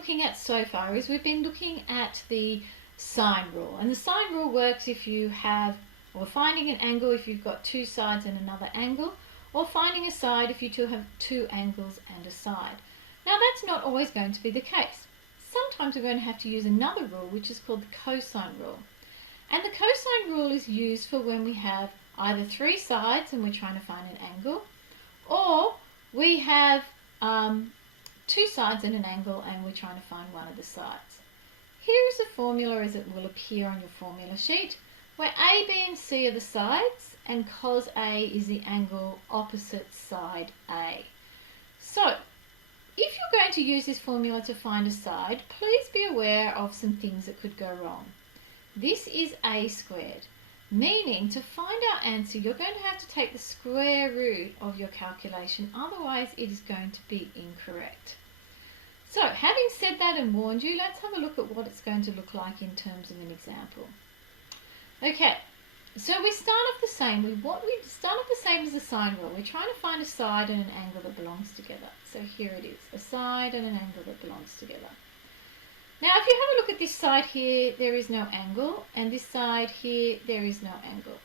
looking at so far is we've been looking at the sine rule. And the sine rule works if you have, or finding an angle if you've got two sides and another angle, or finding a side if you have two angles and a side. Now that's not always going to be the case. Sometimes we're going to have to use another rule, which is called the cosine rule. And the cosine rule is used for when we have either three sides and we're trying to find an angle, or we have two sides and an angle and we're trying to find one of the sides. Here is the formula as it will appear on your formula sheet, where A, B and C are the sides and cos A is the angle opposite side A. So if you're going to use this formula to find a side, please be aware of some things that could go wrong. This is A squared, meaning to find our answer you're going to have to take the square root of your calculation, otherwise it is going to be incorrect. So having said that and warned you, let's have a look at what it's going to look like in terms of an example. Okay, so we start off the same. We start off the same as the sine rule. We're trying to find a side and an angle that belongs together. So here it is, a side and an angle that belongs together. Now if you have a look at this side here, there is no angle, and this side here, there is no angle.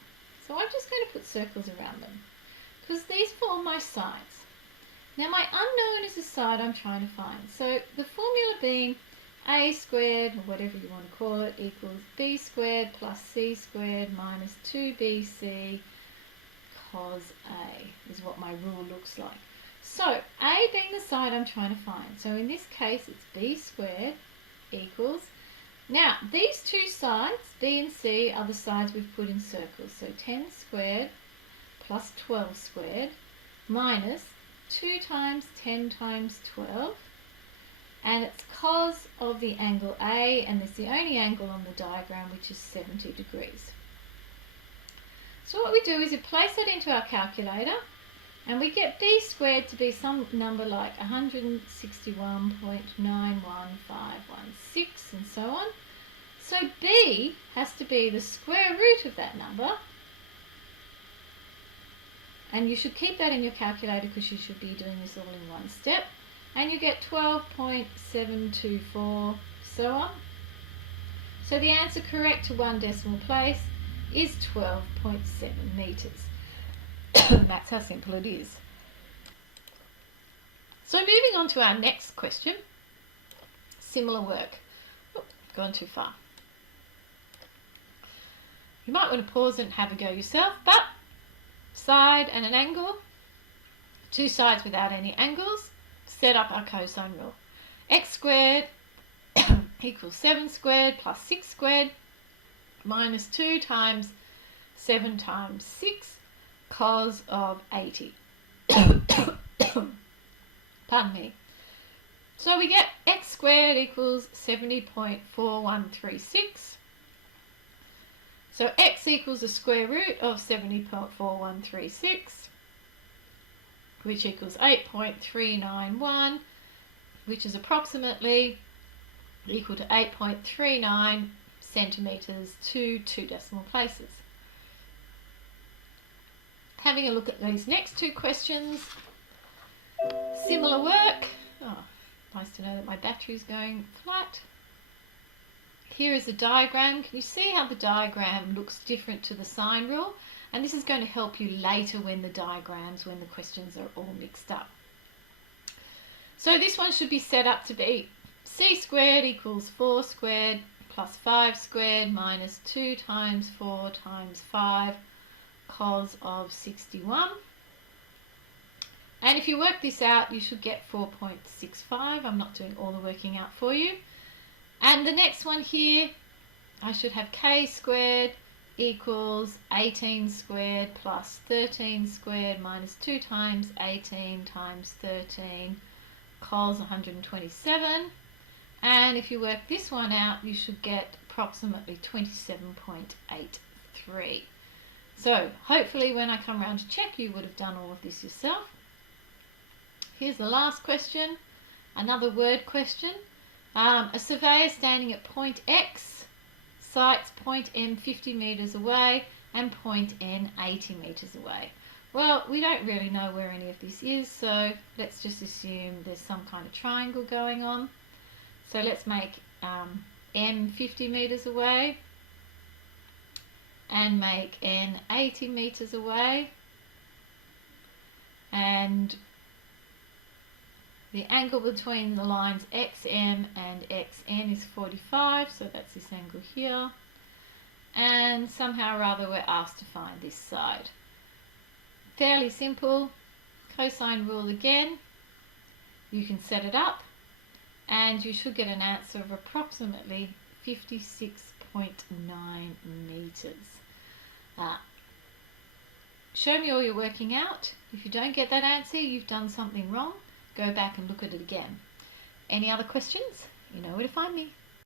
So I'm just going to put circles around them, because these form my sides. Now my unknown is the side I'm trying to find. So the formula being A squared, or whatever you want to call it, equals B squared plus C squared minus 2BC cos A is what my rule looks like. So A being the side I'm trying to find. So in this case it's B squared equals, now these two sides, B and C, are the sides we've put in circles. So 10 squared plus 12 squared minus 2 times 10 times 12, and it's cos of the angle A, and it's the only angle on the diagram, which is 70 degrees. So what we do is we place it into our calculator, and we get B squared to be some number like 161.91516 and so on. So B has to be the square root of that number, and you should keep that in your calculator because you should be doing this all in one step, and you get 12.724, so on. So the answer correct to one decimal place is 12.7 meters. That's how simple it is. So moving on to our next question, similar work. Oh, gone too far. You might want to pause and have a go yourself, but side and an angle, two sides without any angles, set up our cosine rule. X squared equals 7 squared plus 6 squared minus 2 times 7 times 6 cos of 80. Pardon me. So we get x squared equals 70.4136. So x equals the square root of 70.4136, which equals 8.391, which is approximately equal to 8.39 centimetres to 2 decimal places. Having a look at these next two questions, similar work. Oh, nice to know that my battery is going flat. Here is the diagram. Can you see how the diagram looks different to the sine rule? And this is going to help you later when the questions are all mixed up. So this one should be set up to be c squared equals 4 squared plus 5 squared minus 2 times 4 times 5 cos of 61. And if you work this out, you should get 4.65. I'm not doing all the working out for you. And the next one here, I should have k squared equals 18 squared plus 13 squared minus 2 times 18 times 13 cos 127. And if you work this one out, you should get approximately 27.83. So hopefully when I come around to check, you would have done all of this yourself. Here's the last question, another word question. A surveyor standing at point X sights point M 50 metres away and point N 80 metres away. Well, we don't really know where any of this is, so let's just assume there's some kind of triangle going on. So let's make M 50 meters away and make N 80 meters away, and the angle between the lines XM and XN is 45, so that's this angle here, and somehow or other we're asked to find this side. Fairly simple. Cosine rule again, you can set it up and you should get an answer of approximately 56.9 meters. Show me all you're working out. If you don't get that answer, you've done something wrong. Go back and look at it again. Any other questions? You know where to find me.